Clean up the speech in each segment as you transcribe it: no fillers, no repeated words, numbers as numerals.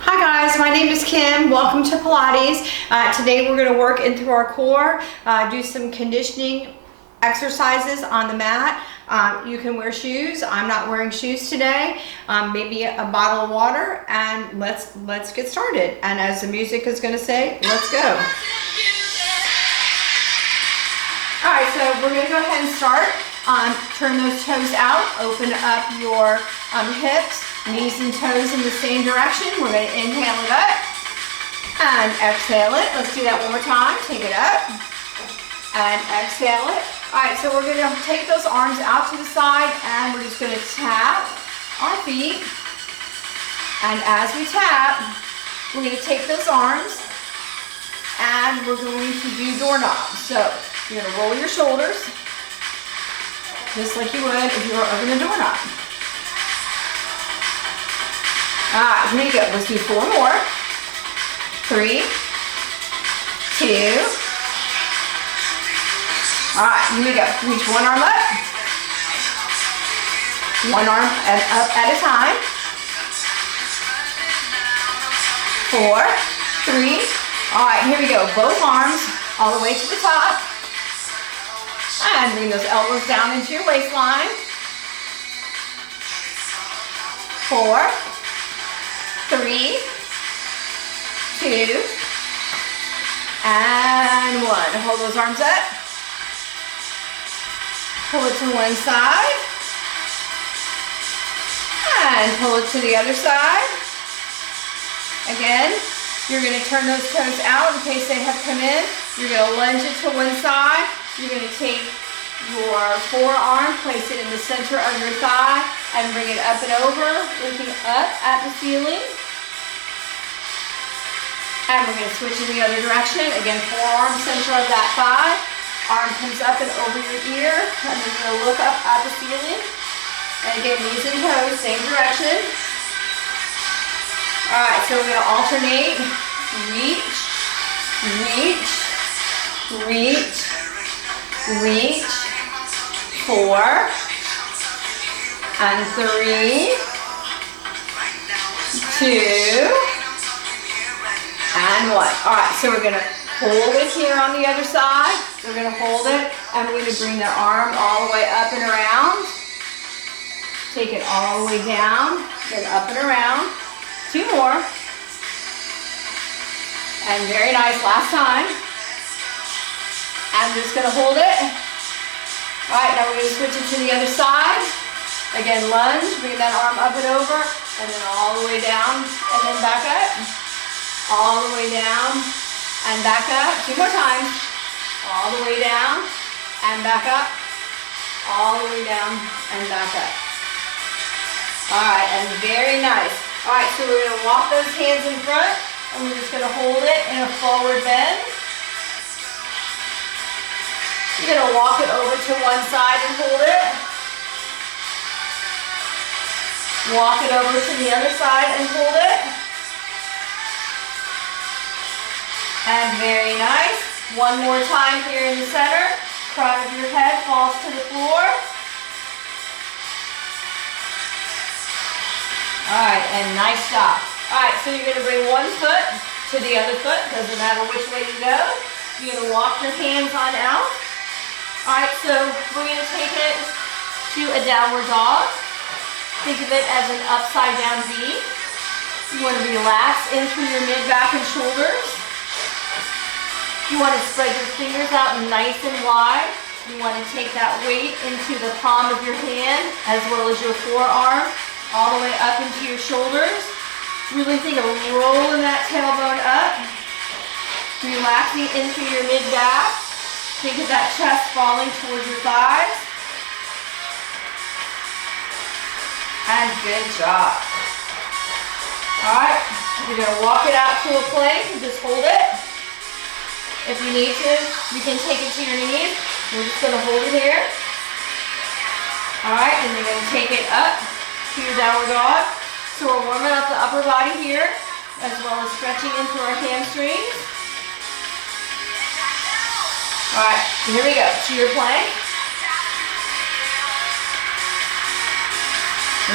Hi guys, my name is Kim. Welcome to Pilates. Today we're going to work into our core, do some conditioning exercises on the mat. You can wear shoes. I'm not wearing shoes today. Maybe a bottle of water, and let's get started. And as the music is going to say, let's go. All right, so we're going to go ahead and start. Turn those toes out. Open up your hips. Knees and toes in the same direction. We're going to inhale it up and exhale it. Let's do that one more time. Take it up and exhale it. All right, so we're going to take those arms out to the side and we're just going to tap our feet. And as we tap, we're going to take those arms and we're going to do doorknobs. So you're going to roll your shoulders just like you would if you were opening a doorknob. All right, here you go. Let's do 4 more. 3, 2. All right, here we go. Reach one arm up. One arm up at a time. 4, 3. All right, here we go. Both arms all the way to the top. And bring those elbows down into your waistline. 4, 3, 2, and 1. Hold those arms up. Pull it to one side. And pull it to the other side. Again, you're going to turn those toes out in case they have come in. You're going to lunge it to one side. You're going to take your forearm, place it in the center of your thigh, and bring it up and over, looking up at the ceiling. And we're going to switch in the other direction. Again, forearm, center of that thigh. Arm comes up and over your ear, and then you're going to look up at the ceiling. And again, knees and toes, same direction. All right, so we're going to alternate. Reach, reach, reach, reach. 4 and 3, 2, and 1. All right, so we're going to hold it here on the other side. We're going to hold it, and we're going to bring the arm all the way up and around. Take it all the way down, then up and around. 2 more. And very nice, last time. I'm just going to hold it. All right, now we're going to switch it to the other side. Again, lunge, bring that arm up and over, and then all the way down, and then back up. All the way down, and back up. 2 more times. All the way down, and back up. All the way down, and back up. All right, and very nice. All right, so we're going to walk those hands in front, and we're just going to hold it in a forward bend. You're going to walk it over to one side and hold it. Walk it over to the other side and hold it. And very nice. One more time here in the center. Crown of your head falls to the floor. All right, and nice job. All right, so you're going to bring one foot to the other foot. Doesn't matter which way you go. You're going to walk your hands on out. All right, so we're going to take it to a downward dog. Think of it as an upside down V. You want to relax in through your mid back and shoulders. You want to spread your fingers out nice and wide. You want to take that weight into the palm of your hand as well as your forearm, all the way up into your shoulders. Really think of rolling that tailbone up, relaxing into your mid back. Think of that chest falling towards your thighs. And good job. All right, you're going to walk it out to a plank and just hold it. If you need to, you can take it to your knees. We're just going to hold it here. All right, and you're going to take it up to your downward dog. So we're warming up the upper body here, as well as stretching into our hamstrings. All right, here we go, to your plank.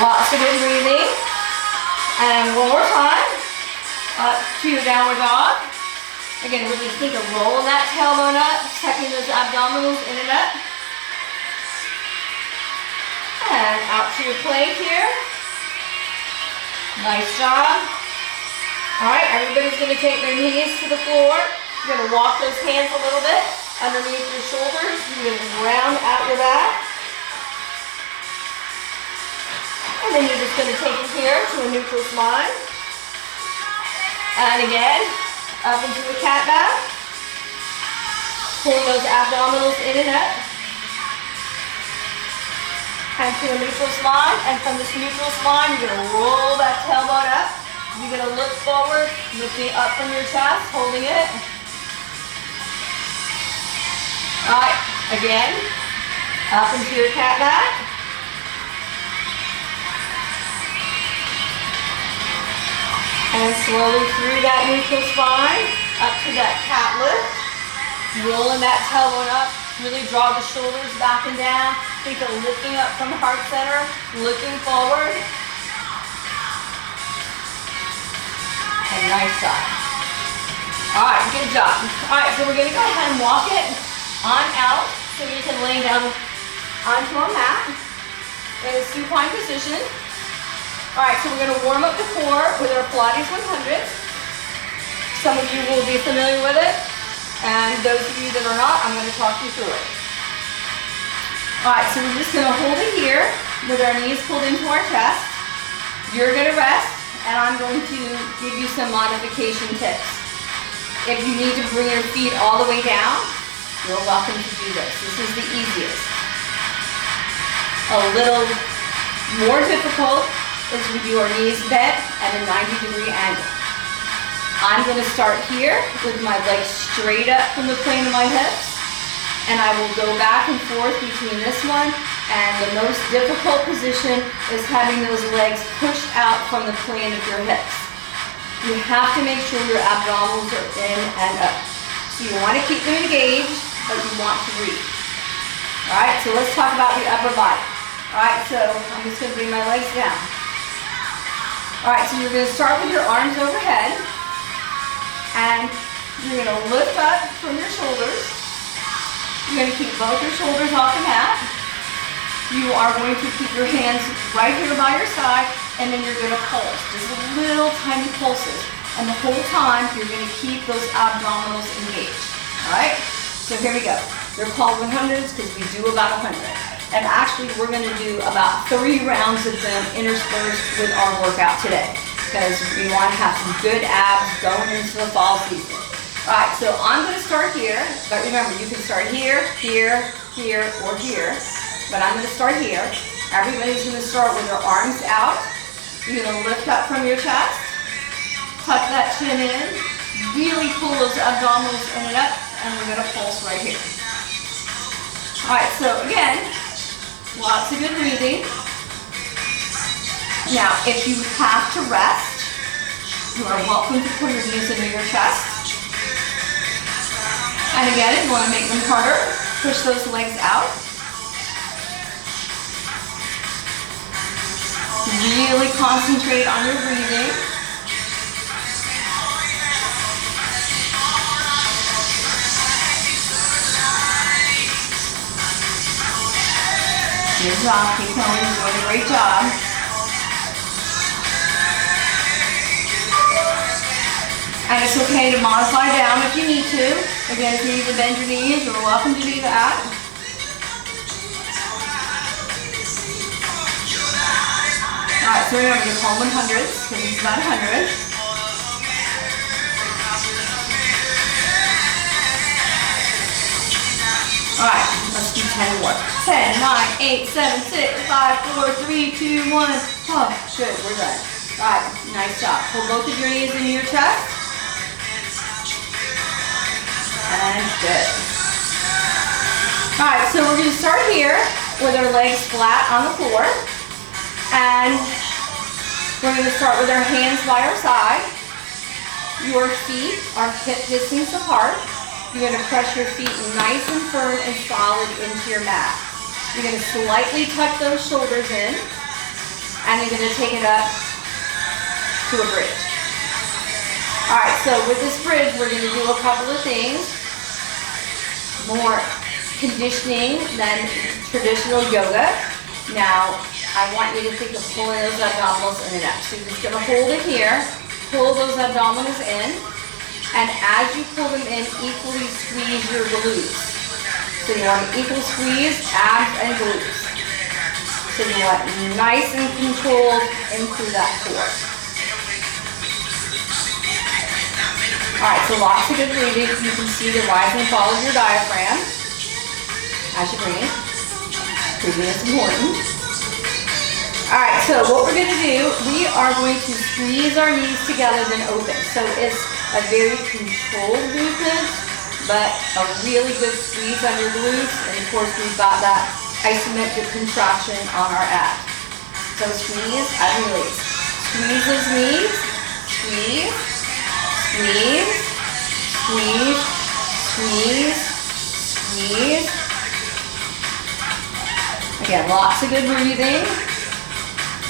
Lots of good breathing. And one more time. to your downward dog. Again, we're just going to roll that tailbone up, tucking those abdominals in and up. And out to your plank here. Nice job. All right, everybody's going to take their knees to the floor. You're going to walk those hands a little bit underneath your shoulders. You're going to round out your back. And then you're just going to take it here to a neutral spine. And again, up into a cat back. Pulling those abdominals in and up. And to a neutral spine. And from this neutral spine, you're going to roll that tailbone up. You're going to look forward, lifting up from your chest, holding it. All right, again, up into your cat back. And slowly through that neutral spine, up to that cat lift. Rolling that tailbone up. Really draw the shoulders back and down. Think of lifting up from heart center, looking forward. And nice job. All right, good job. All right, so we're going to go ahead and walk it on out so you can lay down onto a mat in a supine position. All right, so we're going to warm up the core with our Pilates 100. Some of you will be familiar with it, and those of you that are not, I'm going to talk you through it. All right, so we're just going to hold it here with our knees pulled into our chest. You're going to rest, and I'm going to give you some modification tips. If you need to bring your feet all the way down, you're welcome to do this. This is the easiest. A little more difficult is we do our knees bent at a 90-degree angle. I'm going to start here with my legs straight up from the plane of my hips, and I will go back and forth between this one, and the most difficult position is having those legs pushed out from the plane of your hips. You have to make sure your abdominals are in and up. So you want to keep them engaged, but you want to reach. All right, so let's talk about the upper body. All right, so I'm just going to bring my legs down. All right, so you're going to start with your arms overhead, and you're going to lift up from your shoulders. You're going to keep both your shoulders off the mat. You are going to keep your hands right here by your side, and then you're going to pulse, just little tiny pulses. And the whole time, you're going to keep those abdominals engaged. All right? So here we go. They're called 100s because we do about 100. And actually, we're going to do about 3 rounds of them interspersed with our workout today because we want to have some good abs going into the fall season. All right, so I'm going to start here. But remember, you can start here, here, here, or here. But I'm going to start here. Everybody's going to start with their arms out. You're going to lift up from your chest. Tuck that chin in. Really pull those abdominals in and up. And we're going to pulse right here. All right, so again, lots of good breathing. Now, if you have to rest, you are welcome to put your knees into your chest. And again, if you want to make them harder, push those legs out. Really concentrate on your breathing. Good job, keep going, you're doing a great job. And it's okay to modify down if you need to. Again, if you need to bend your knees, you're welcome to do that. Alright, so remember, you're called 100s, because it's about 100. Alright, let's do 10 more. 10, 9, 8, 7, 6, 5, 4, 3, 2, 1. Oh, good, we're done. Alright, nice job. Pull both of your knees into your chest. And good. Alright, so we're going to start here with our legs flat on the floor. And we're going to start with our hands by our side. Your feet are hip distance apart. You're going to press your feet nice and firm and solid into your mat. You're going to slightly tuck those shoulders in, and you're going to take it up to a bridge. All right, so with this bridge, we're gonna do a couple of things. More conditioning than traditional yoga. Now, I want you to think of pulling those abdominals in and out. So you're just gonna hold it here, pull those abdominals in, and as you pull them in, equally squeeze your glutes. So you want an equal squeeze, abs and glutes. So you want nice and controlled in through that core. All right, so lots of good breathing. You can see the rise and fall of your diaphragm as you breathe. Breathing is important. All right, so what we're gonna do, we are going to squeeze our knees together then open. So it's a very controlled movement, but a really good squeeze on your glutes. And of course, we've got that isometric contraction on our abs. So squeeze and release. Squeeze those knees, squeeze, squeeze, squeeze, squeeze, squeeze. Again, lots of good breathing.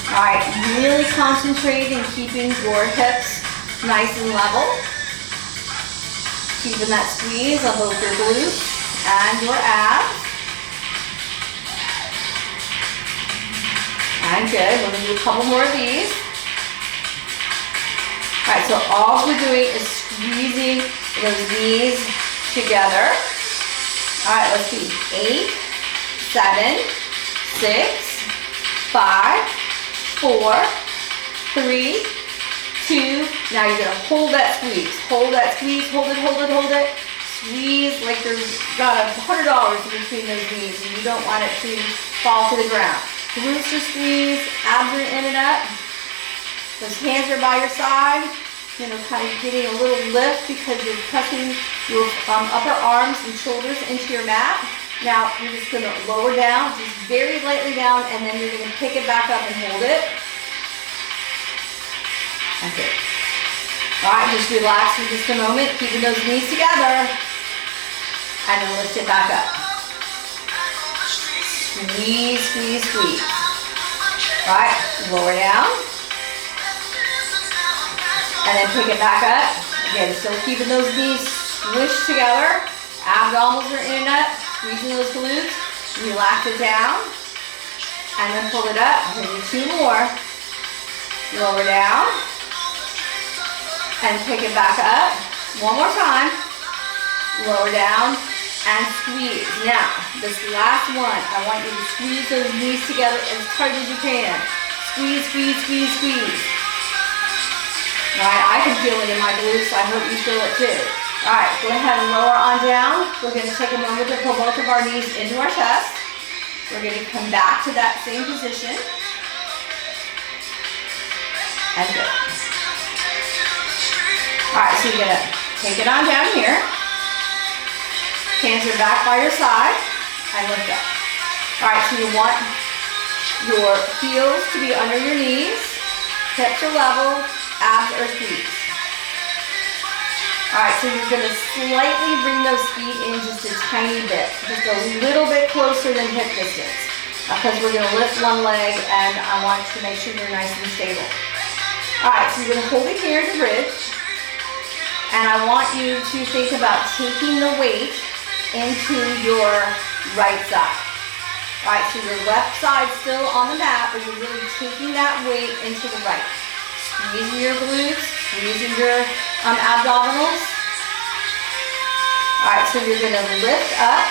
All right, really concentrate in keeping your hips nice and level. Keeping that squeeze on both your glutes and your abs. And good, we're gonna do a couple more of these. All right, so all we're doing is squeezing those knees together. All right, let's see. 8, 7, 6, 5, 4, 3, 2. Now you're gonna hold that squeeze. Hold that squeeze, hold it, hold it, hold it. Squeeze like there's got $100 in between those knees and you don't want it to fall to the ground. Glutes are squeezed, abs are in and up. Those hands are by your side, you know, kind of getting a little lift because you're pressing your upper arms and shoulders into your mat. Now, you're just gonna lower down, just very lightly down, and then you're gonna pick it back up and hold it. That's it. All right, just relax for just a moment, keeping those knees together, and then lift it back up. Squeeze, squeeze, squeeze. All right, lower down. And then pick it back up. Again, still keeping those knees squished together. Abdominals are in and up. Squeezing those glutes. Relax it down. And then pull it up. I'm gonna do 2 more. Lower down. And pick it back up. One more time. Lower down. And squeeze. Now, this last one, I want you to squeeze those knees together as tight as you can. Squeeze, squeeze, squeeze, squeeze. All right, I can feel it in my glutes. I hope you feel it too. All right, go ahead and lower on down. We're going to take a moment to pull both of our knees into our chest. We're going to come back to that same position. And good. All right, so you're going to take it on down here. Hands are back by your side and lift up. All right, so you want your heels to be under your knees, hips are level, abs are squeezed. All right, so you're gonna slightly bring those feet in just a tiny bit, just a little bit closer than hip distance, because we're gonna lift one leg and I want you to make sure you're nice and stable. All right, so you're gonna hold it here in the bridge, and I want you to think about taking the weight into your right side. All right, so your left side still on the mat, but you're really taking that weight into the right. Squeezing your glutes, squeezing your abdominals. All right, so you're gonna lift up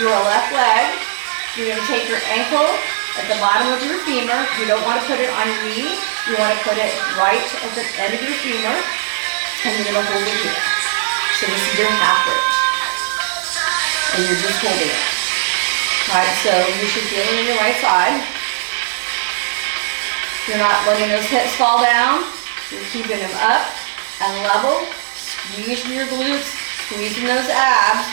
your left leg. You're gonna take your ankle at the bottom of your femur. You don't wanna put it on your knee. You wanna put it right at the end of your femur, and you're gonna hold it here. So this is your half bridge. And you're just holding it. All right, so you should feel it in your right side. You're not letting those hips fall down. You're keeping them up and level. Squeezing your glutes, squeezing those abs.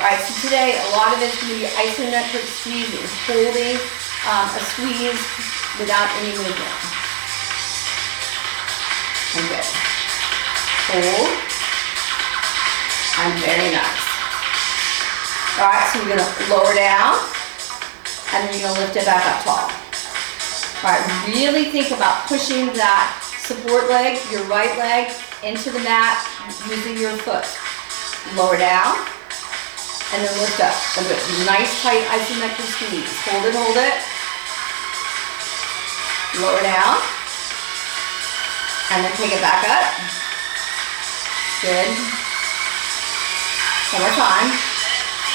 All right, so today a lot of it's going to be isometric squeezing, holding a squeeze without any movement. And good. Hold. And very nice. All right, so you're gonna lower down, and then you're gonna lift it back up tall. All right, really think about pushing that support leg, your right leg, into the mat using your foot. Lower down, and then lift up. A good, nice tight isometric squeeze. Hold it, hold it. Lower down, and then take it back up. Good. One more time.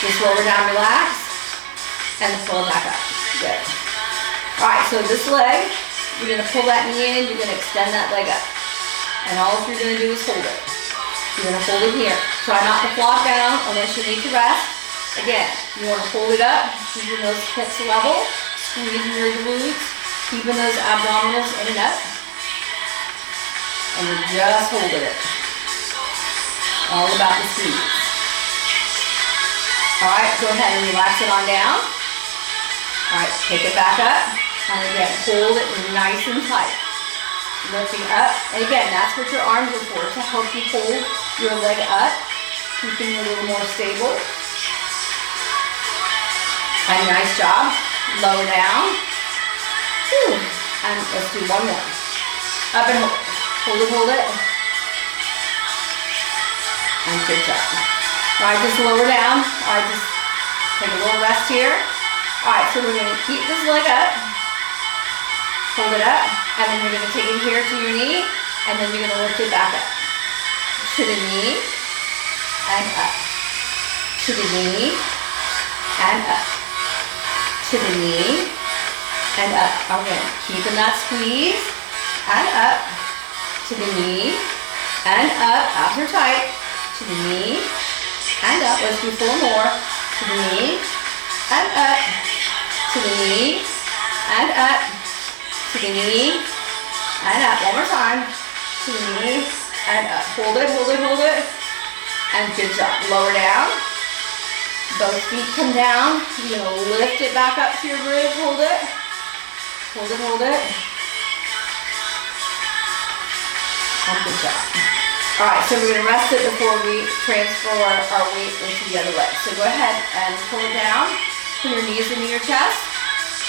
Just lower down, relax, and then pull it back up. Good. All right, so this leg, you're gonna pull that knee in, you're gonna extend that leg up. And all you're gonna do is hold it. You're gonna hold it here. Try not to flop down unless you need to rest. Again, you wanna hold it up, keeping those hips level, squeezing your glutes, keeping those abdominals in and up. And you're just holding it. All about the squeeze. All right, go ahead and relax it on down. All right, take it back up. And again, hold it nice and tight. Lifting up. And again, that's what your arms are for, to help you hold your leg up, keeping it a little more stable. And nice job. Lower down. Whew. And let's do one more. Up and hold. Hold it, hold it. And good job. All right, just lower down. All right, just take a little rest here. All right, so we're going to keep this leg up. Hold it up, and then you're going to take it here to your knee, and then you're going to lift it back up. To the knee, and up. To the knee, and up. To the knee, and up. Again, keeping that squeeze, and up. To the knee, and up. Abs are tight. To the knee, and up. Let's do 4 more. To the knee, and up. To the knee, and up. To the knee, and up. One more time. To the knee, and up. Hold it, hold it, hold it. And good job. Lower down. Both feet come down. You're going to lift it back up to your bridge. Hold it. Hold it, hold it. And good job. All right, so we're going to rest it before we transfer our weight into the other leg. So go ahead and pull it down. Put your knees into your chest.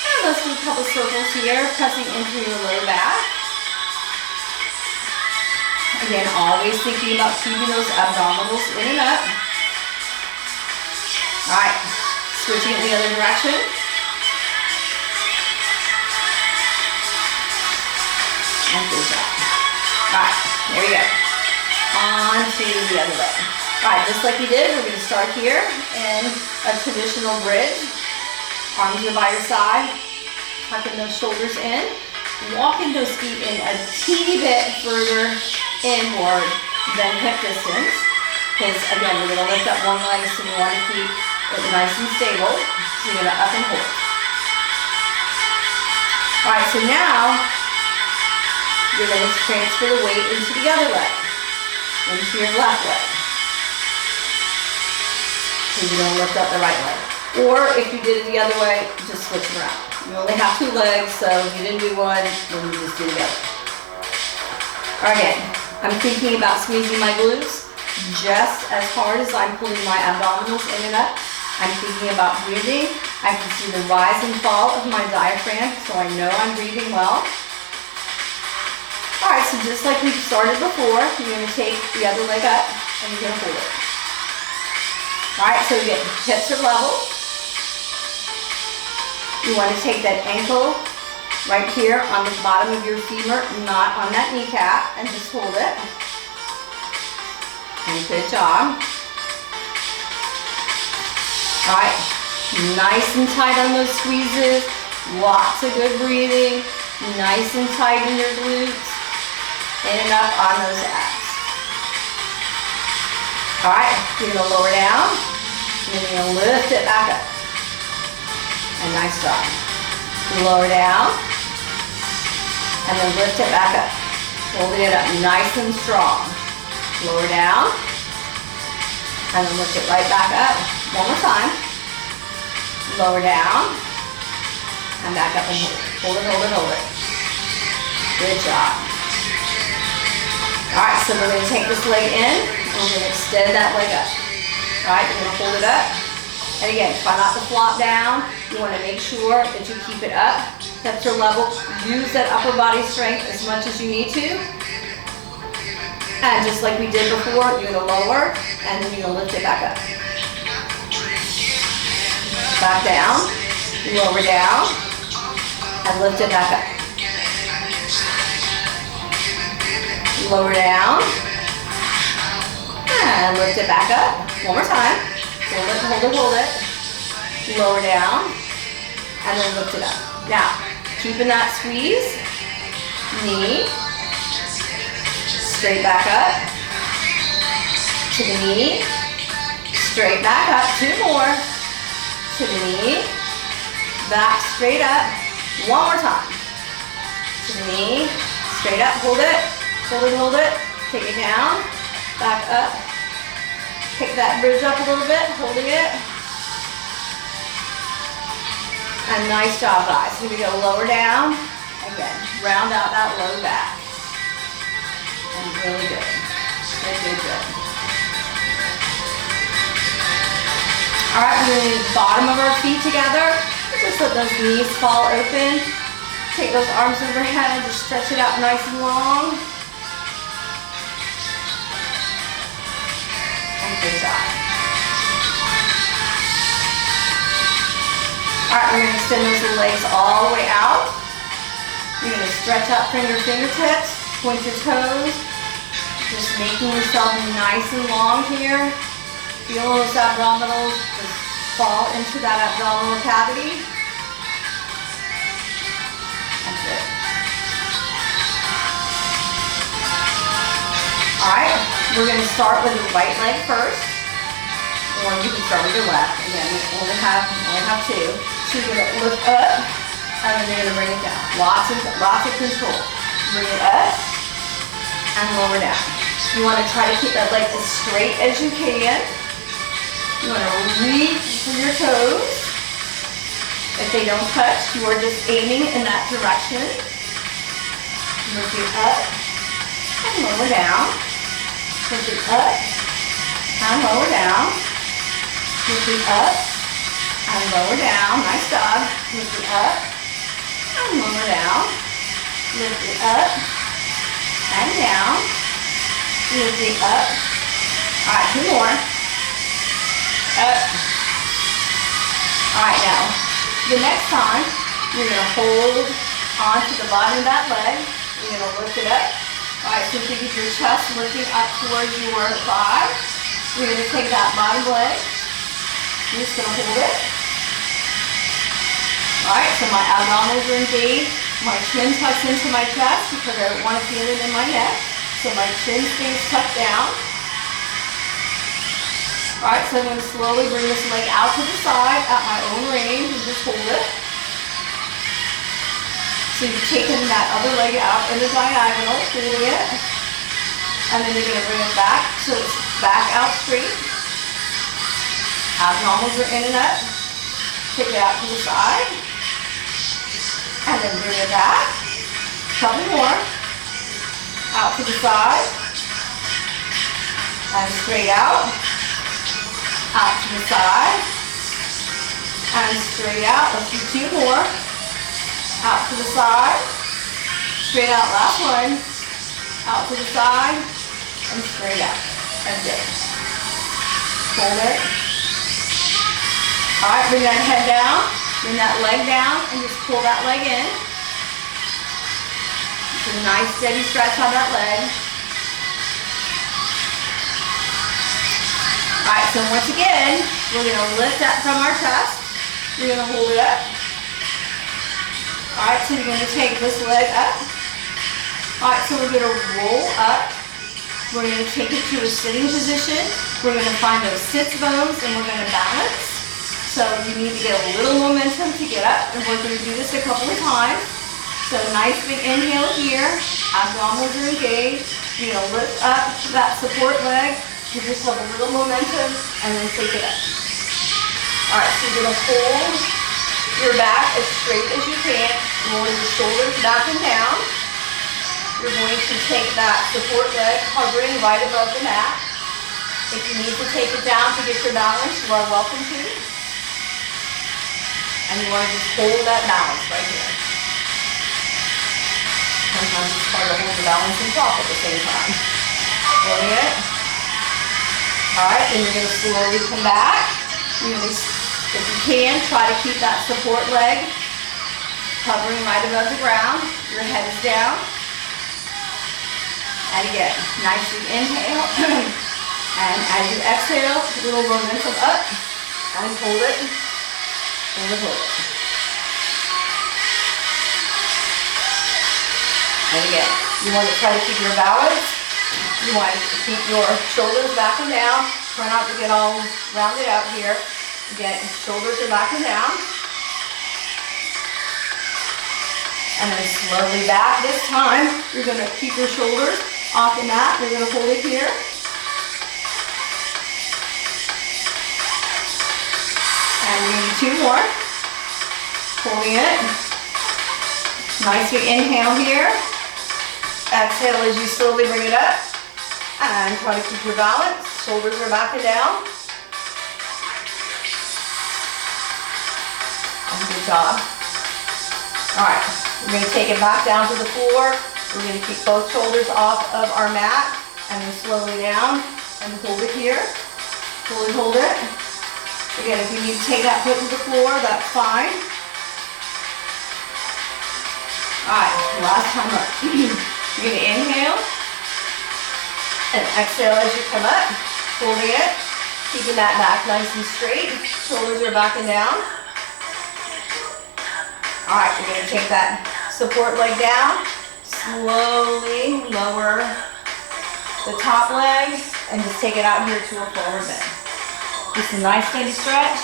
And let's do a couple circles here, pressing into your lower back. Again, always thinking about keeping those abdominals in and up. All right, switching it the other direction. And good job. All right, there we go. On to the other leg. All right, just like you did, we're going to start here in a traditional bridge. Arms are by your side, tucking those shoulders in, walking those feet in a teeny bit further inward than hip distance. Because again, we're going to lift up one leg, so we want to keep it nice and stable. So you're going to up and hold. All right, so now you're going to transfer the weight into the other leg, into your left leg. So you're going to lift up the right leg. Or if you did it the other way, just switch it around. You only have 2 legs, so if you didn't do one, then you just do the other. All right, again, I'm thinking about squeezing my glutes just as hard as I'm pulling my abdominals in and up. I'm thinking about breathing. I can see the rise and fall of my diaphragm, so I know I'm breathing well. All right, so just like we started before, you're going to take the other leg up, and you're going to hold it. All right, so again, hips are level. You want to take that ankle right here on the bottom of your femur, not on that kneecap, and just hold it. And good job. All right, nice and tight on those squeezes. Lots of good breathing. Nice and tight in your glutes. In and up on those abs. All right, you're going to lower down. And then you're going to lift it back up. And nice job. Lower down. And then lift it back up. Holding it up nice and strong. Lower down. And then lift it right back up. One more time. Lower down. And back up and hold it. Hold it, hold it, hold it. Good job. All right, so we're going to take this leg in. And we're going to extend that leg up. All right, you're going to hold it up. And again, try not to flop down. You want to make sure that you keep it up. Hips are level. Use that upper body strength as much as you need to. And just like we did before, you're gonna lower and then you're gonna lift it back up. Back down, lower down, and lift it back up. Lower down, and lift it back up. One more time. Hold it, hold it, hold it. Lower down, and then lift it up. Now, keeping that squeeze, knee, straight back up, to the knee, straight back up, 2 more, to the knee, back straight up, one more time, to the knee, straight up, hold it, hold it, hold it, take it down, back up, pick that bridge up a little bit, holding it, and nice job, guys. Here we go, lower down, again, round out that low back. And really good. Good, good, good. All right, we're going to the bottom of our feet together. Just let those knees fall open. Take those arms overhead, just stretch it out nice and long. And good job. All right, we're going to extend those legs all the way out. You're going to stretch out from your fingertips. Point your toes, just making yourself nice and long here. Feel those abdominals just fall into that abdominal cavity. That's it. All right, we're going to start with the right leg first. Or you can start with your left. Again, we only have 2. So you're going to lift up, and then you're going to bring it down. Lots of control. Bring it up. And lower down. You want to try to keep that leg as straight as you can. You want to reach for your toes. If they don't touch, you are just aiming in that direction. Lift it up and lower down. Lift it up and lower down. Lift it up and lower down. Nice job. Lift it up and lower down. Lift it up and down, lift it up. All right, 2 more. Up. All right, now, the next time, you're gonna hold onto the bottom of that leg. You're gonna lift it up. All right, so think of your chest lifting up towards your thigh. You're gonna take that bottom leg. You're just gonna hold it. All right, so my abdominals are engaged. My chin tucks into my chest because I don't want to feel it in my neck. So my chin stays tucked down. All right, so I'm going to slowly bring this leg out to the side at my own range and just hold it. So you've taken that other leg out in the diagonal, holding it. And then you're going to bring it back so it's back out straight. Abdominals are in and up. Take it out to the side. And then bring it back. Couple more. Out to the side. And straight out. Out to the side. And straight out. Let's do 2 more. Out to the side. Straight out. Last one. Out to the side. And straight out. That's it. Hold it. All right, bring that head down. Bring that leg down and just pull that leg in. It's a nice steady stretch on that leg. All right, so once again, we're gonna lift that from our chest. You're gonna hold it up. All right, so you're gonna take this leg up. All right, so we're gonna roll up. We're gonna take it to a sitting position. We're gonna find those sits bones and we're gonna balance. So you need to get a little momentum to get up, and we're going to do this a couple of times. So nice big inhale here, abdominals are engaged. You're going to lift up that support leg, give yourself a little momentum, and then take it up. All right, so you're going to hold your back as straight as you can, rolling your shoulders back and down. You're going to take that support leg hovering right above the mat. If you need to take it down to get your balance, you are welcome to. And you want to just hold that balance right here. Sometimes it's hard to hold the balance and drop at the same time. Holding it. All right, then you're gonna slowly come back. You're gonna, if you can, try to keep that support leg hovering right above the ground. Your head is down. And again, nicely inhale. And as you exhale, a little momentum up. And hold it. Hold it, hold it. And again, you want to try to keep your balance. You want to keep your shoulders back and down. Try not to get all rounded out here. Again, shoulders are back and down. And then slowly back. This time, you're going to keep your shoulders off the mat. You're going to hold it here. And we need 2 more. Holding it. Nice big inhale here. Exhale as you slowly bring it up. And try to keep your balance. Shoulders are back and down. And good job. All right, we're going to take it back down to the floor. We're going to keep both shoulders off of our mat. And then slowly down. And hold it here. Fully hold it. Again, if you need to take that foot to the floor, that's fine. All right, last time up. You're going to inhale. And exhale as you come up, holding it, keeping that back nice and straight. Shoulders are back and down. All right, you're going to take that support leg down. Slowly lower the top leg and just take it out here to a forward bend. Just a nice steady stretch.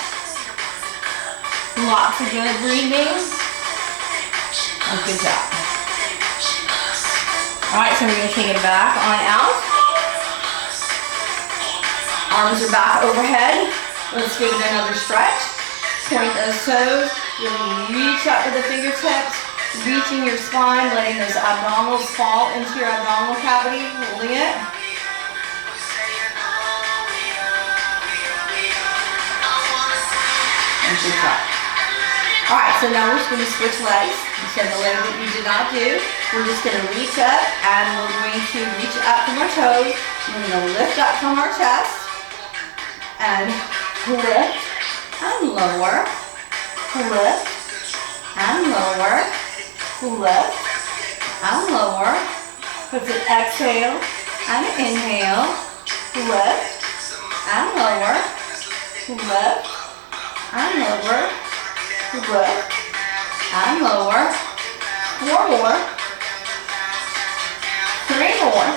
Lots of good breathing. And good job. All right, so we're going to take it back on out. Arms are back overhead. Let's give it another stretch. Point those toes. Really reach up with the fingertips. Reaching your spine, letting those abdominals fall into your abdominal cavity. Holding it. And good job. All right, so now we're just going to switch legs. So the leg that you did not do, we're just going to reach up and we're going to reach up from our toes. We're going to lift up from our chest. And lift and lower, lift and lower, lift and lower. Let's exhale and inhale, lift and lower, lift and lower, lift and lower. 4 more, 3 more,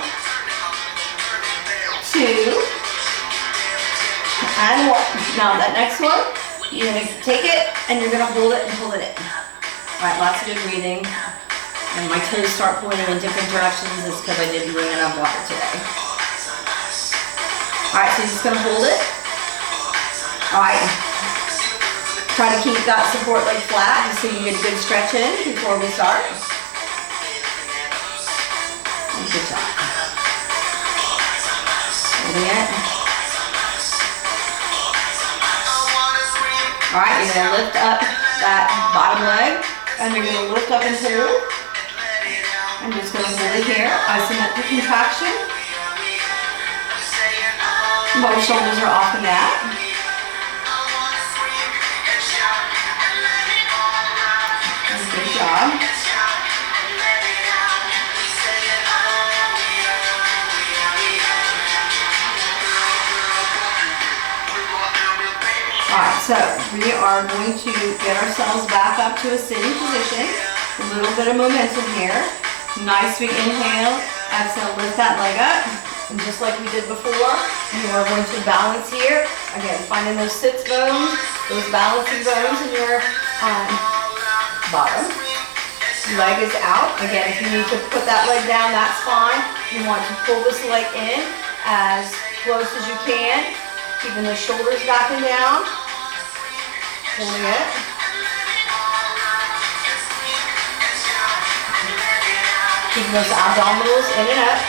2, and 1. Now that next one, you're going to take it and you're going to hold it and pull it in. All right, lots of good breathing. And my toes start pointing in different directions. It's because I didn't bring enough water today. All right, so you're just going to hold it. All right. Try to keep that support leg flat just so you get a good stretch in before we start. Good job. Holding it. All right, you're going to lift up that bottom leg, and you're going to lift up and hold. I'm just going to hold it here. Isometric contraction. Both shoulders are off the mat. Good job. Alright, so we are going to get ourselves back up to a sitting position. A little bit of momentum here. Nice big inhale. Exhale, lift that leg up. And just like we did before, you are going to balance here. Again, finding those sits bones, those balancing bones in your bottom. Leg is out. Again, if you need to put that leg down, that's fine. You want to pull this leg in as close as you can. Keeping the shoulders back and down. Holding it. Keeping those abdominals in and up.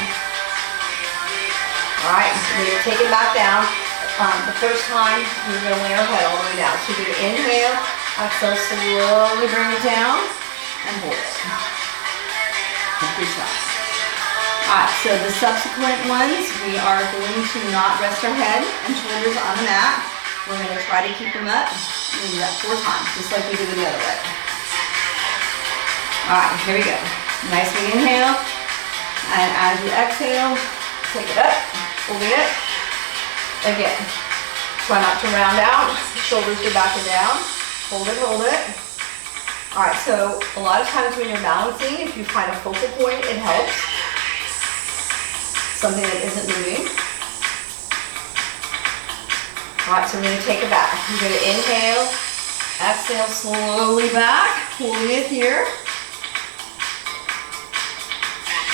Alright, so we're going to take it back down. The first time, we're going to lay our head all the way down. So you're going to inhale, exhale, slowly bring it down, and hold it. Good job. All right, so the subsequent ones, we are going to not rest our head and shoulders on the mat. We're going to try to keep them up. We're going to do that 4 times, just like we did with the other way. All right, here we go. Nice big inhale. And as you exhale, take it up, hold it. Again, try not to round out. Shoulders go back and down. Hold it, hold it. All right, so a lot of times when you're balancing, if you find a focal point, it helps. Something that isn't moving. All right, so we're gonna take it back. You're gonna inhale, exhale slowly back, holding it here.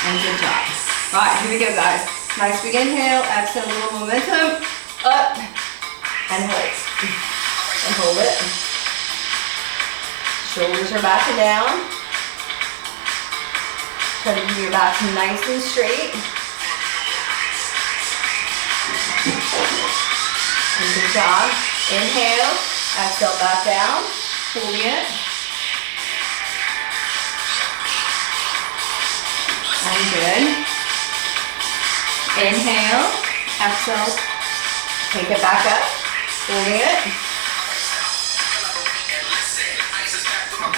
And good job. All right, here we go, guys. Nice big inhale, exhale, a little momentum, up, and hold. And hold it. Shoulders are back and down. Try to keep your back nice and straight. And good job. Inhale, exhale back down, holding it. And good. Inhale, exhale, take it back up, holding it.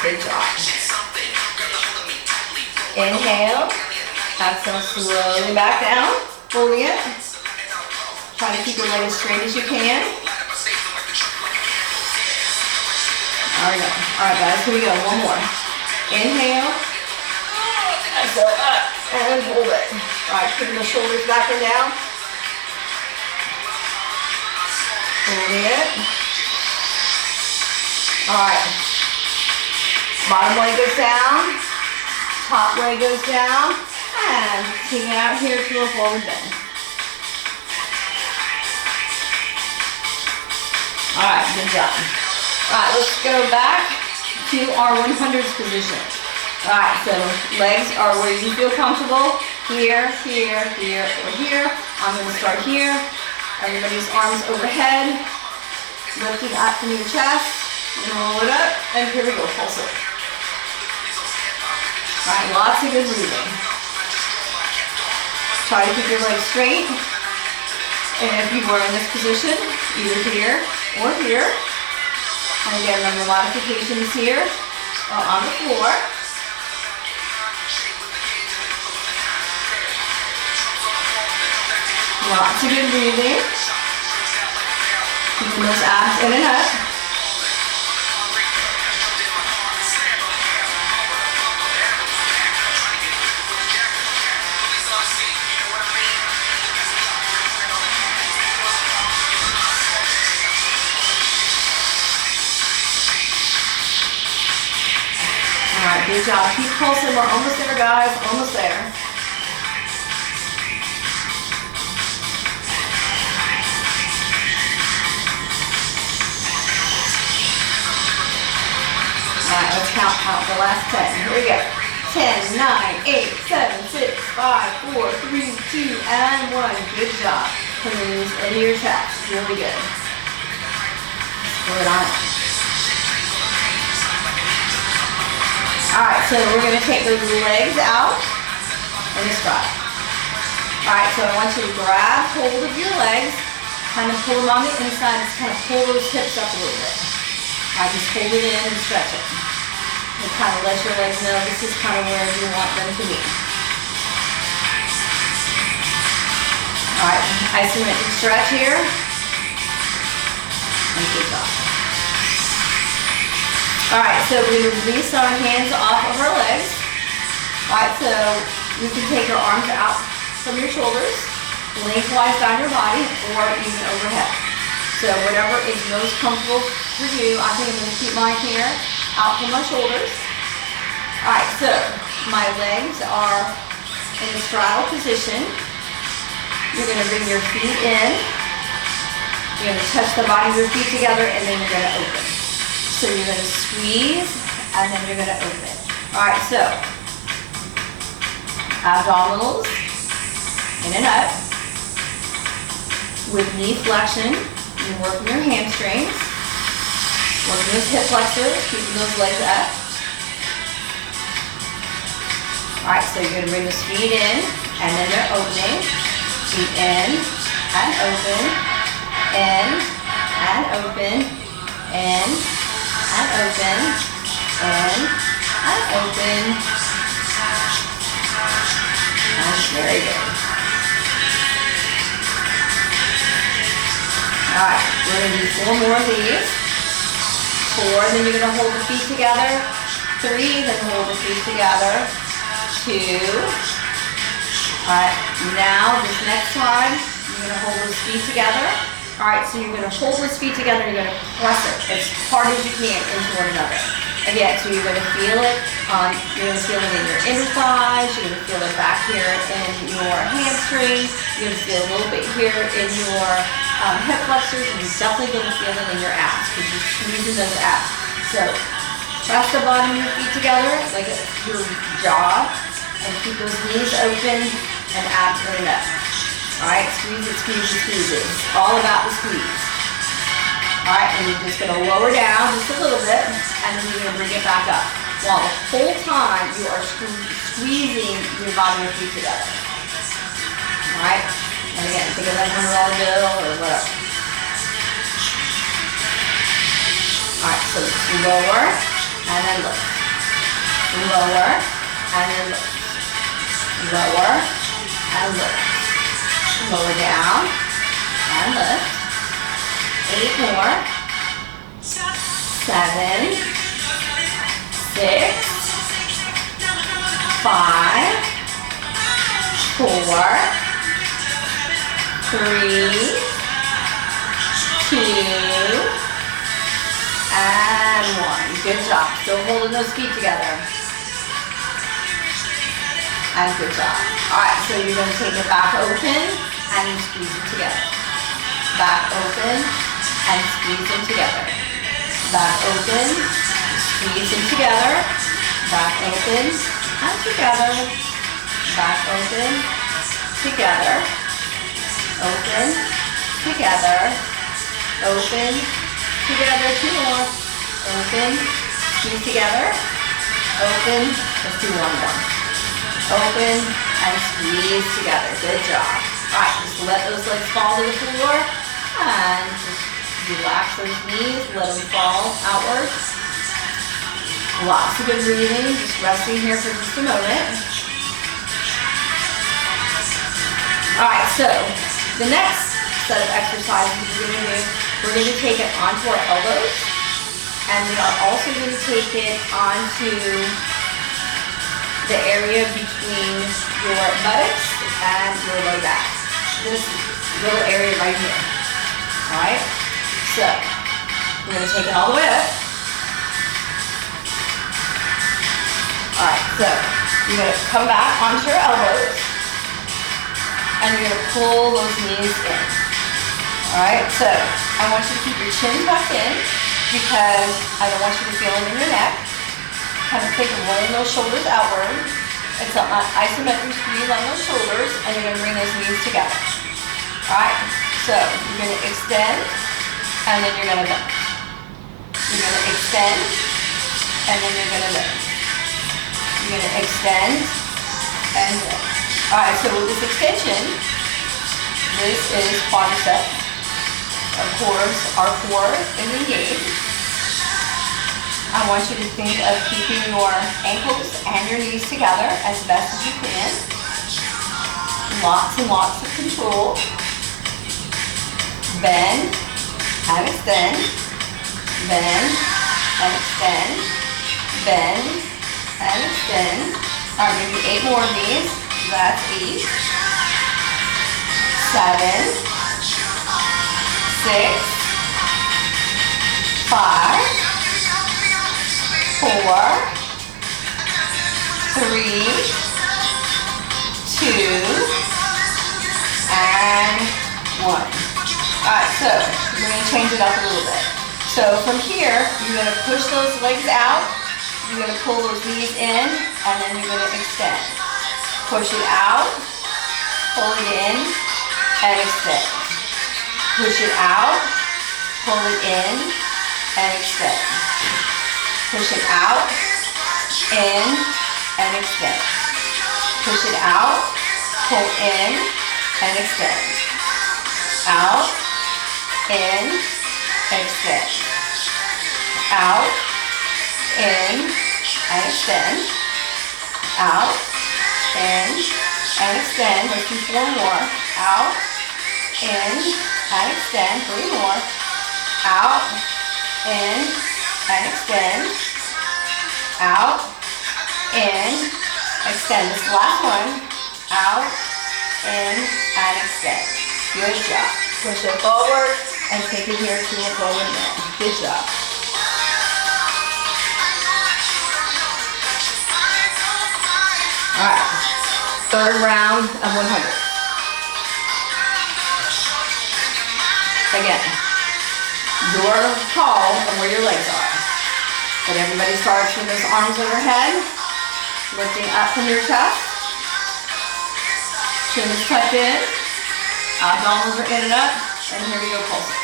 Good job. Inhale, exhale slowly back down, holding it. Try to keep your leg as straight as you can. There we go. All right, guys, here we go. One more. Inhale, exhale up, and hold it. All right, keeping the shoulders back and down. Holding it. All right. Bottom leg goes down. Top leg goes down. And taking it out here to a forward bend. All right, good job. All right, let's go back to our 100s position. All right, so legs are where you feel comfortable. Here, here, here, or here. I'm going to start here. Everybody's arms overhead. Lifting up from your chest. And roll it up. And here we go, full circle. All right, lots of good breathing. Try to keep your legs straight. And if you were in this position, either here or here. And again, remember modifications here on the floor. Lots of good breathing. Keeping those abs in and up. All right, good job. Keep pulsing. We're almost there, guys. Almost there. All right, let's count out the last 10. Here we go. 10, 9, 8, 7, 6, 5, 4, 3, 2, and 1. Good job. Put the knees into your chest. Really good. Pull it on. All right, so we're going to take those legs out and just squat. All right, so I want you to grab hold of your legs, kind of pull them on the inside, just kind of pull those hips up a little bit. All right, just hold it in and stretch it. And kind of let your legs know this is kind of where you want them to be. All right, isometric stretch here. And good job. All right, so we're going to release our hands off of our legs. All right, so you can take your arms out from your shoulders, lengthwise down your body, or even overhead. So whatever is most comfortable for you. I think I'm going to keep mine here, out from my shoulders. All right, so my legs are in the straddle position. You're going to bring your feet in. You're going to touch the body of your feet together, and then you're going to open. So you're going to squeeze, and then you're going to open. All right, so abdominals, in and up. With knee flexion, you're working your hamstrings, working those hip flexors, keeping those legs up. All right, so you're going to bring those feet in, and then they're opening. Feet in and open, in and open, in and open, in and open. And very good. All right, we're going to do 4 more of these. 4, then you're going to hold the feet together. 3, then hold the feet together. 2. All right, now this next time, you're going to hold those feet together. All right, so you're going to hold those feet together, you're going to press it as hard as you can into one another. Again, so you're going to feel it you're going to feel it in your inner thighs, you're going to feel it back here in your hamstring, you're going to feel a little bit here in your hip flexors, and you're definitely going to feel it in your abs, because you're squeezing those abs. So, press the bottom of your feet together, like your jaw, and keep those knees open and abs going up. Alright, squeeze it, squeeze it, squeeze it. It's all about the squeeze. Alright, and you're just going to lower down just a little bit, and then you're going to bring it back up. While the whole time you are squeezing your bottom of your feet together. Alright, and again, think of that $100 bill or whatever. Alright, so lower, and then lift. Lower, and then lift. Lower, and lift. Lower down, and lift. 8 more. 7, 6, 5, 4, 3, 2, and 1. Good job. Still holding those feet together. And good job. Alright, so you're going to take it back open and you squeeze it together. Back open and squeeze them together. Back open, squeeze them together. Back open and together. Back open, together. Open, together. Open, together. 2 more. Open, squeeze together. Open, let's do 1 more. Open and squeeze together. Good job. All right, just let those legs fall to the floor and just relax those knees. Let them fall outward. Lots of good breathing. Just resting here for just a moment. All right, so the next set of exercises we're going to take it onto our elbows, and we are also going to take it onto the area between your buttocks and your low back. This little area right here. Alright? So, we're going to take it all the way up. Alright, so you're going to come back onto your elbows and you're going to pull those knees in. Alright, so I want you to keep your chin tucked in because I don't want you to feel it in your neck. Kind of think of rolling those shoulders outward. It's an isometric squeeze on those shoulders, and you're going to bring those knees together. Alright, so you're going to extend, and then you're going to bend. You're going to extend, and then you're going to bend. You're going to extend, and bend. Alright, so with this extension, this is quadricep. Of course, our core is engaged. I want you to think of keeping your ankles and your knees together as best as you can. Lots and lots of control. Bend and extend. Bend and extend. Bend and extend. All right, maybe 8 more of these. That's 8. 7, 6, 5, 4, 3, 2, and 1. Alright, so we're going to change it up a little bit. So from here, you're going to push those legs out, you're going to pull those knees in, and then you're going to extend. Push it out, pull it in, and extend. Push it out, pull it in, and extend. Push it out, in, and extend. Push it out, Pull in and extend. Out, in, extend. Out, in, and extend. Out, in, and extend. Let's do 4 more. Out, in, and extend. 3 more. Out, in, and extend. Out, in, extend. This last one. Out, in, and extend. Good job. Push it forward and take it here to a forward bend. Good job. All right. Third round of 100. Again, your call of where your legs are. But everybody starts with those arms overhead, lifting up from your chest. Chin is tucked in. Abdominals are in and up. And here we go, pulse it.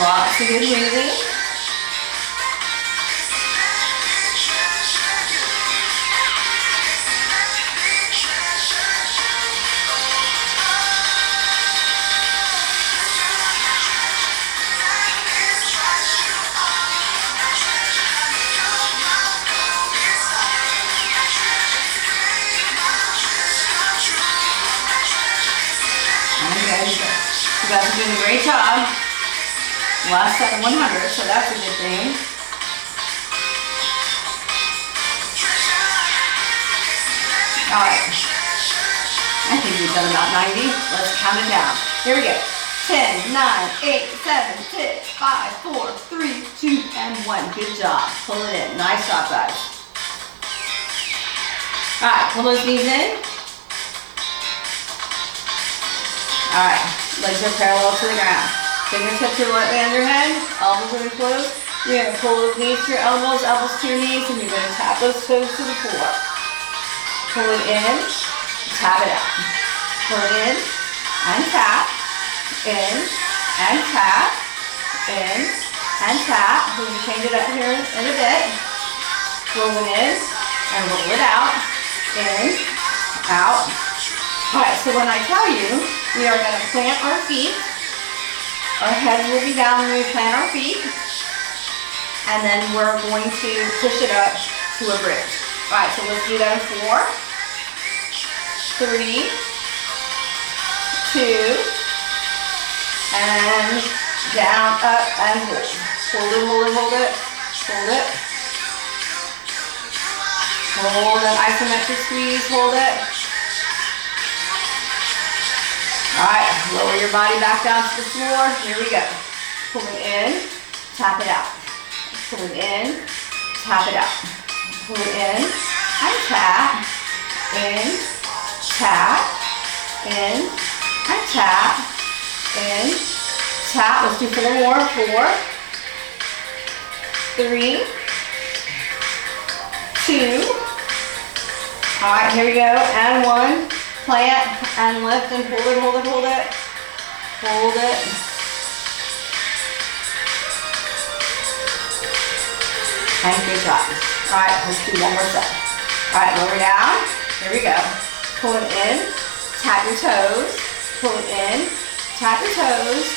Lots of good breathing. You guys are doing a great job. Last set of 100, so that's a good thing. All right. I think we've done about 90. Let's count it down. Here we go. 10, 9, 8, 7, 6, 5, 4, 3, 2, and 1. Good job. Pull it in. Nice job, guys. All right, pull those knees in. All right. Legs are parallel to the ground. Fingertips are lightly under your head. Elbows are closed. You're going to pull those knees to your elbows, elbows to your knees, and you're going to tap those toes to the floor. Pull it in, tap it out. Pull it in, and tap. In, and tap. In, and tap. We're going to change it up here in a bit. Roll it in, and roll it out. In, out. All right, so when I tell you, we are going to plant our feet. Our heads will be down when we plant our feet. And then we're going to push it up to a bridge. All right, so let's do that in 4, 3, 2, and down, up, and hold. Hold it, hold it, hold it, hold it. Hold an isometric squeeze, hold it. All right, lower your body back down to the floor. Here we go. Pull it in, tap it out. Pull it in, tap it out. Pull it in, and tap. In, tap. In, and tap. In, tap. Let's do 4 more. 4, 3, 2. All right, here we go. And 1. Plant and lift and hold it, hold it, hold it. Hold it. And good job. All right, let's do 1 more set. All right, lower down. Here we go. Pull it in, tap your toes. Pull it in, tap your toes.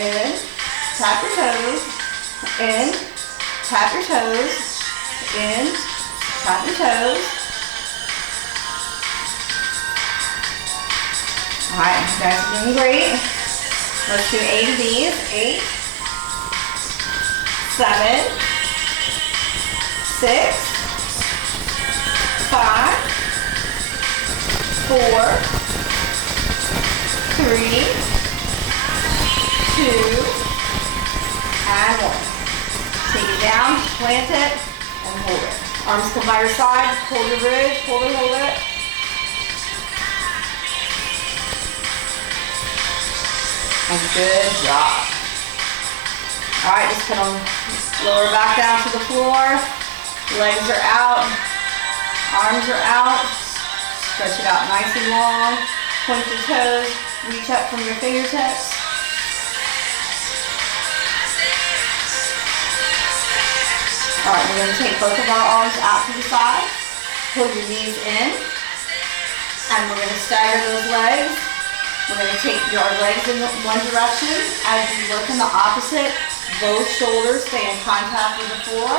In, tap your toes. In, tap your toes. In, tap your toes. All right, you guys are doing great. Let's do 8 of these. 8, 7, 6, 5, 4, 3, 2, and 1. Take it down, plant it, and hold it. Arms come by your side, hold your bridge, hold it, hold it. And good job. All right, just put them lower back down to the floor. Legs are out. Arms are out. Stretch it out nice and long. Point your toes. Reach up from your fingertips. All right, we're going to take both of our arms out to the side. Pull your knees in. And we're going to stagger those legs. We're going to take your legs in one direction. As you work in the opposite, both shoulders stay in contact with the floor.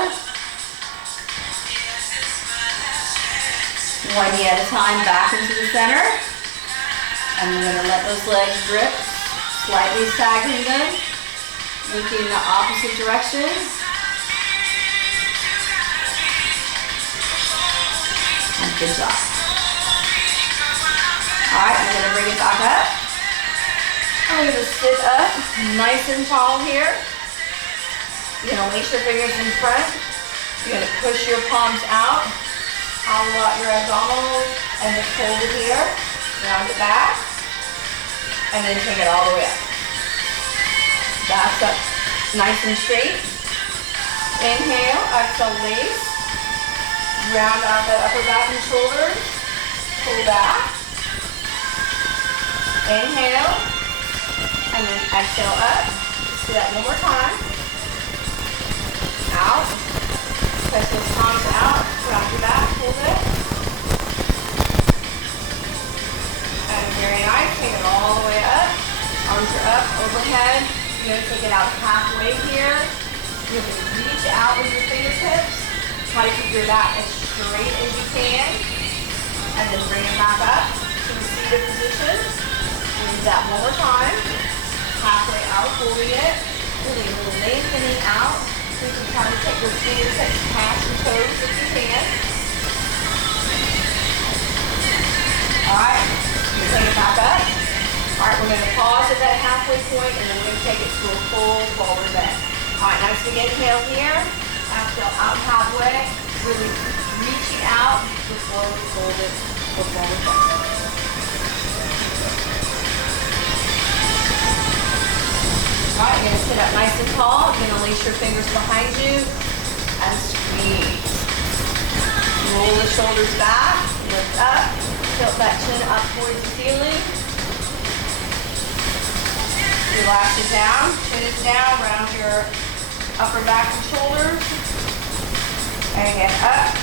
One knee at a time back into the center. And we're going to let those legs drip, slightly staggering them, looking in the opposite direction. And good job. All right, we're going to bring it back up. And we're going to sit up nice and tall here. You're going to lace your fingers in front. You're going to push your palms out. Hollow out your abdominals and just hold it here. Round it back. And then take it all the way up. Back up nice and straight. Inhale, exhale, lace. Round out that upper back and shoulders. Pull back. Inhale. And then exhale up. Let's do that one more time. Out. Press those palms out. Round your back. Hold it. And very nice. Take it all the way up. Arms are up, overhead. You're going to take it out halfway here. You're going to reach out with your fingertips. Try to keep your back as straight as you can. And then bring it back up to the seated position. Do that one more time. Halfway out, holding it. Really lengthening out. So you can try to take your fingertips past your toes if you can. Alright, you take it back up. Alright, we're going to pause at that halfway point and then we're going to take it to a full forward bend. Alright, nice big inhale here. Exhale out halfway. Really reaching out before we hold it for forward bend. Alright, you're going to sit up nice and tall. You're going to lace your fingers behind you and squeeze. Roll the shoulders back, lift up, tilt that chin up towards the ceiling. Relax it down, chin is down, round your upper back and shoulders. And again, up.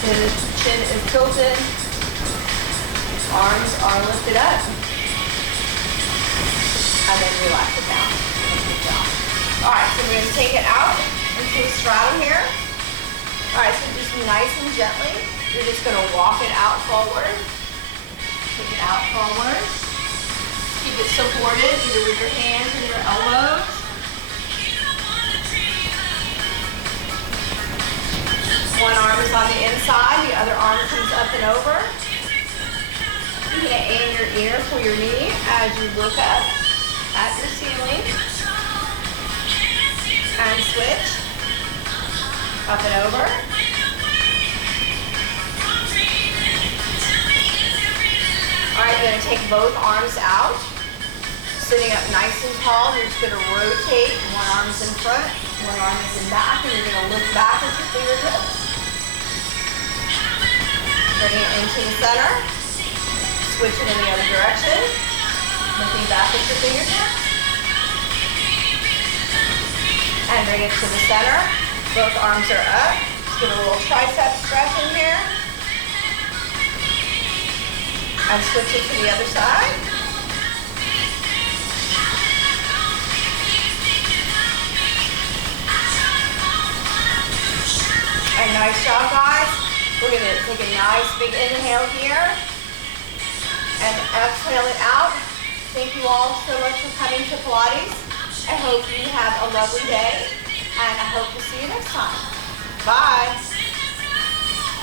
Chin is tilted. Arms are lifted up. And then relax it down. Good job. Alright, so we're going to take it out into a straddle here. Alright, so just nice and gently, you're just going to walk it out forward. Take it out forward. Keep it supported either with your hands and your elbows. One arm is on the inside, the other arm comes up and over. You're going to aim your ear for your knee as you look up at your ceiling and switch up and over. Alright, you're going to take both arms out, sitting up nice and tall. You're just going to rotate. One arm is in front, one arm is in back, and you're going to look back at your fingertips. Bring it into the center. Switch it in the other direction. Looking back at your fingertips. And bring it to the center. Both arms are up. Just give a little tricep stretch in here. And switch it to the other side. And nice job, guys. We're going to take a nice big inhale here. And exhale it out. Thank you all so much for coming to Pilates. I hope you have a lovely day, and I hope to see you next time. Bye.